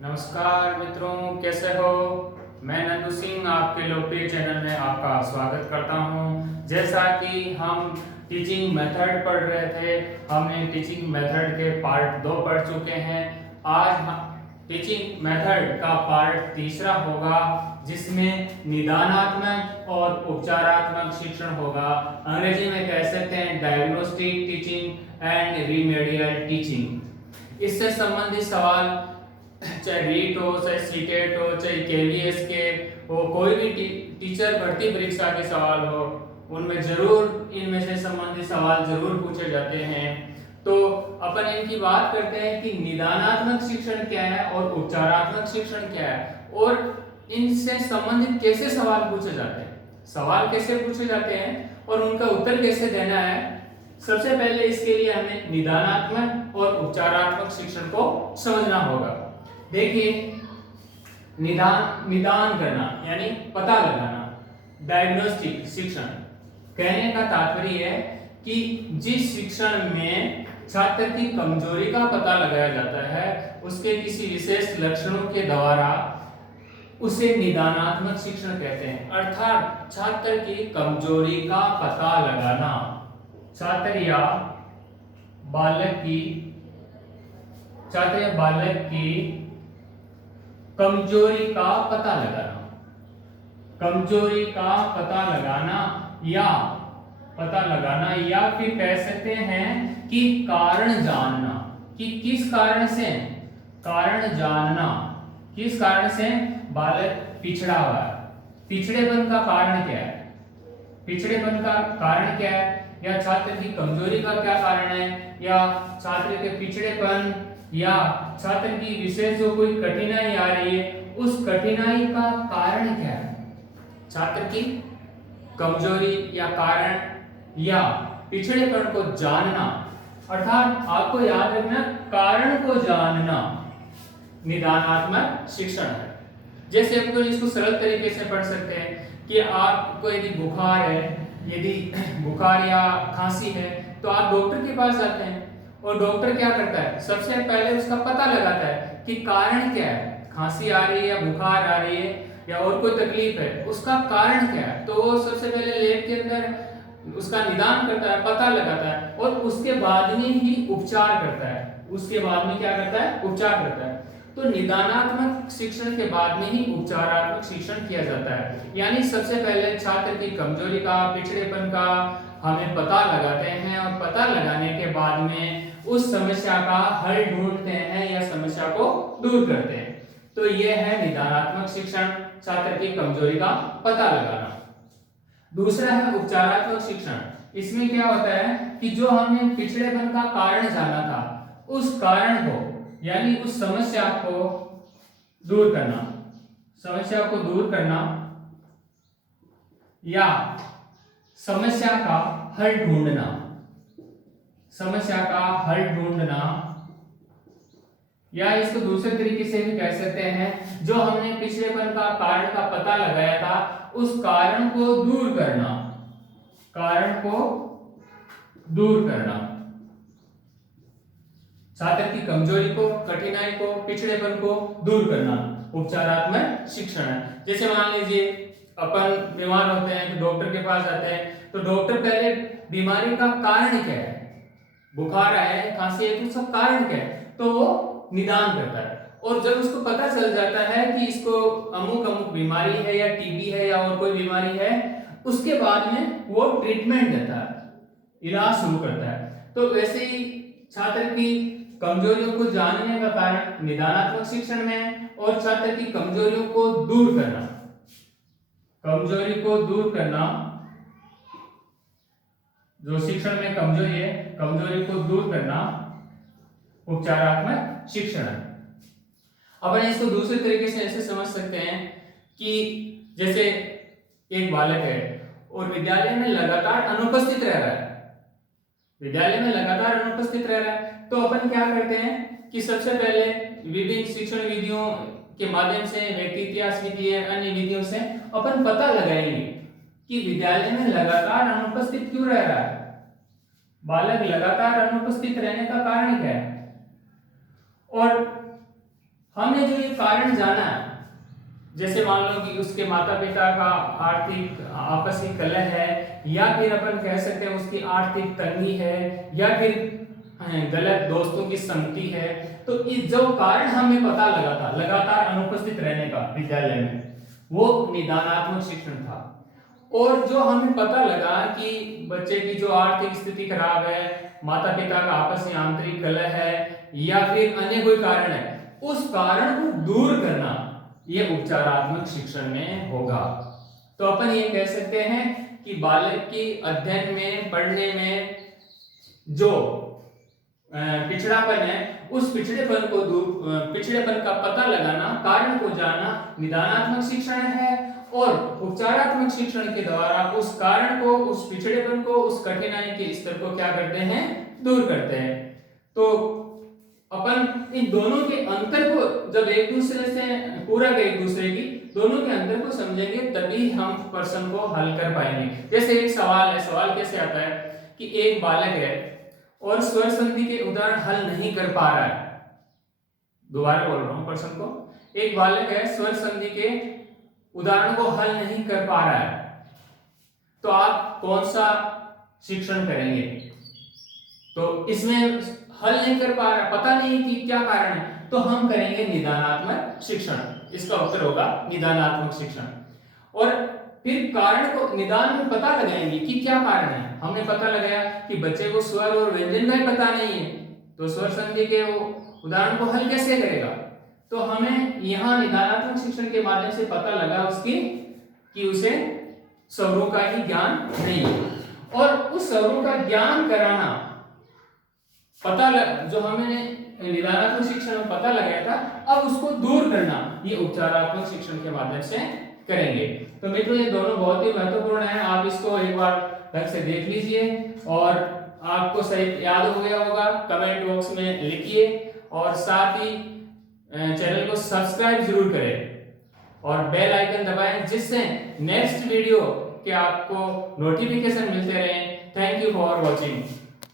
नमस्कार मित्रों, कैसे हो। मैं नंदू सिंह आपके लोकप्रिय चैनल में आपका स्वागत करता हूं। जैसा कि हम टीचिंग मेथड पढ़ रहे थे, हमने टीचिंग मेथड के पार्ट 2 पढ़ चुके हैं। आज हम टीचिंग मेथड का पार्ट तीसरा होगा, जिसमें निदानात्मक और उपचारात्मक शिक्षण होगा। अंग्रेजी में कह सकते हैं diagnostic teaching and remedial teaching. इससे संबंधित सवाल, चाहे रीट हो, चाहे सीटेट हो, चाहे केवीएस के हो, कोई भी टीचर भर्ती परीक्षा के सवाल हो, उनमें जरूर इनमें से संबंधित सवाल जरूर पूछे जाते हैं। तो अपन इनकी बात करते हैं कि निदानात्मक शिक्षण क्या है और उपचारात्मक शिक्षण क्या है, और इनसे संबंधित कैसे सवाल पूछे जाते हैं, सवाल कैसे पूछे जाते हैं और उनका उत्तर कैसे देना है। सबसे पहले इसके लिए हमें निदानात्मक और उपचारात्मक शिक्षण को समझना होगा। देखिए, निदान करना यानी पता लगाना, डायग्नोस्टिक शिक्षण कहने का तात्पर्य है कि जिस शिक्षण में छात्र की कमजोरी का पता लगाया जाता है, उसके किसी विशेष लक्षणों के द्वारा, उसे निदानात्मक शिक्षण कहते हैं। अर्थात छात्र की कमजोरी का पता लगाना, छात्र या बालक की कमजोरी का पता लगाना, कमजोरी का पता लगाना या फिर कह सकते हैं कि कारण जानना, कि किस कारण से बालक पिछड़ा हुआ है, पिछड़ेपन का कारण क्या है, या छात्र की कमजोरी का क्या कारण है, या छात्र के पिछड़ेपन या छात्र की विशेष जो कोई कठिनाई आ रही है, उस कठिनाई का कारण क्या है। छात्र की कमजोरी या कारण या पिछड़ेपन को जानना, अर्थात आपको याद रखना, कारण को जानना निदानात्मक शिक्षण है। जैसे अपन इसको सरल तरीके से पढ़ सकते हैं कि आपको यदि बुखार या खांसी है, तो आप डॉक्टर के पास जाते हैं, और डॉक्टर क्या करता है, सबसे पहले उसका पता लगाता है कि कारण क्या है, खांसी आ रही है या बुखार आ रही है या और कोई तकलीफ है, उसका कारण क्या है। तो वो सबसे पहले लैब के अंदर उसका निदान करता है, पता लगाता है, और उसके बाद में ही उपचार करता है। उसके बाद में क्या करता है, उपचार करता है। तो निदानात्मक शिक्षण के बाद में ही उपचारात्मक शिक्षण किया जाता है। यानी सबसे पहले छात्र की कमजोरी का, पिछड़ेपन का हमें पता लगाते हैं, और पता लगाने के बाद में उस समस्या का हल ढूंढते हैं या समस्या को दूर करते हैं। तो यह है निदानात्मक शिक्षण, छात्र की कमजोरी का पता लगाना। दूसरा है उपचारात्मक शिक्षण। इसमें क्या होता है कि जो हमने पिछड़ेपन का कारण जाना था, उस कारण को यानी उस समस्या को दूर करना या समस्या का हल ढूंढना, या इसको दूसरे तरीके से भी कह सकते हैं, जो हमने पिछड़ेपन का कारण का पता लगाया था, उस कारण को दूर करना, छात्र की कमजोरी को, कठिनाई को, पिछड़ेपन को दूर करना उपचारात्मक शिक्षण है। जैसे मान लीजिए अपन बीमार होते हैं तो डॉक्टर के पास जाते हैं, तो डॉक्टर पहले बीमारी का कारण क्या है, बुखार है, खांसी है, तो सब कारण क्या है, तो वो निदान करता है। और जब उसको पता चल जाता है कि इसको अमुक बीमारी है या टीबी है या और कोई बीमारी है, उसके बाद में वो ट्रीटमेंट देता है, इलाज शुरू करता है। तो वैसे ही छात्र की कमजोरियों को जानने का कारण निदानात्मक शिक्षण में है, और छात्र की कमजोरियों को दूर करना, जो शिक्षण में कमजोरी है, कमजोरी को दूर करना उपचारात्मक शिक्षण है। अपन इसको दूसरे तरीके से ऐसे समझ सकते हैं कि जैसे एक बालक है और विद्यालय में लगातार अनुपस्थित रह रहा है, तो अपन क्या करते हैं कि सबसे पहले विभिन्न शिक्षण विधियों के माध्यम से, व्यक्ति इतिहास विधि है, अन्य विधियों से अपन पता लगाएंगे कि विद्यालय में लगातार अनुपस्थित क्यों रह रहा है, बालक लगातार अनुपस्थित रहने का कारण क्या है। और हमने जो ये कारण जाना, जैसे मान लो कि उसके माता पिता का आर्थिक आपसी कलह है, या फिर अपन कह सकते हैं उसकी आर्थिक तंगी है, या फिर गलत दोस्तों की संगति है, तो इस जो कारण हमें पता लगा था लगातार अनुपस्थित रहने का विद्यालय में, वो निदानात्मक शिक्षण था। और जो हमें पता लगा कि बच्चे की जो आर्थिक स्थिति खराब है, माता पिता का आपस में आंतरिक कलह है, या फिर अन्य कोई कारण है, उस कारण को दूर करना ये उपचारात्मक शिक्षण में होगा। तो अपन ये कह सकते हैं कि बालक की अध्ययन में, पढ़ने में जो पिछड़ापन है, उस पिछड़ेपन का पता लगाना, कारण को जानना निदानात्मक शिक्षण है। और उपचारात्मक शिक्षण के द्वारा उस कारण को, उस पिछड़ेपन को, उस कठिनाई के स्तर को क्या करते हैं, दूर करते हैं। तो अपन इन दोनों के अंतर को जब एक दूसरे से पूरक एक दूसरे की दोनों के अंतर को समझेंगे, तभी हम प्रश्न को हल कर पाएंगे। जैसे एक सवाल है, सवाल कैसे आता है कि एक बालक है और स्वर संधि के उदाहरण हल नहीं कर पा रहा है। दोबारा बोल रहा हूं प्रश्न को, एक बालक है, स्वर संधि के उदाहरण को हल नहीं कर पा रहा है, तो आप कौन सा शिक्षण करेंगे? तो इसमें हल नहीं कर पा रहा, पता नहीं कि क्या कारण है, तो हम करेंगे निदानात्मक शिक्षण। इसका उत्तर होगा निदानात्मक शिक्षण। और फिर कारण को निदान में पता लगाएंगे कि क्या कारण है। हमने पता लगाया कि बच्चे को स्वर और व्यंजन का पता नहीं है, तो स्वर संधि के वो उदाहरण को हल कैसे करेगा? तो हमें यहाँ निदानात्मक शिक्षण के माध्यम से पता लगा उसकी कि उसे स्वरों का ही ज्ञान नहीं है, और उस स्वरों का ज्ञान कराना जो हमने निदानात्मक शिक्षण में पता लगाया था, अब उसको दूर करना ये उपचारात्मक शिक्षण के माध्यम से करेंगे। तो मित्रों, ये दोनों बहुत ही महत्वपूर्ण है। आप इसको एक बार ढंग से देख लीजिए, और आपको सही याद हो गया होगा, कमेंट बॉक्स में लिखिए, और साथ ही चैनल को सब्सक्राइब जरूर करें और बेल आइकन दबाएं, जिससे नेक्स्ट वीडियो के आपको नोटिफिकेशन मिलते रहें। Thank you for watching.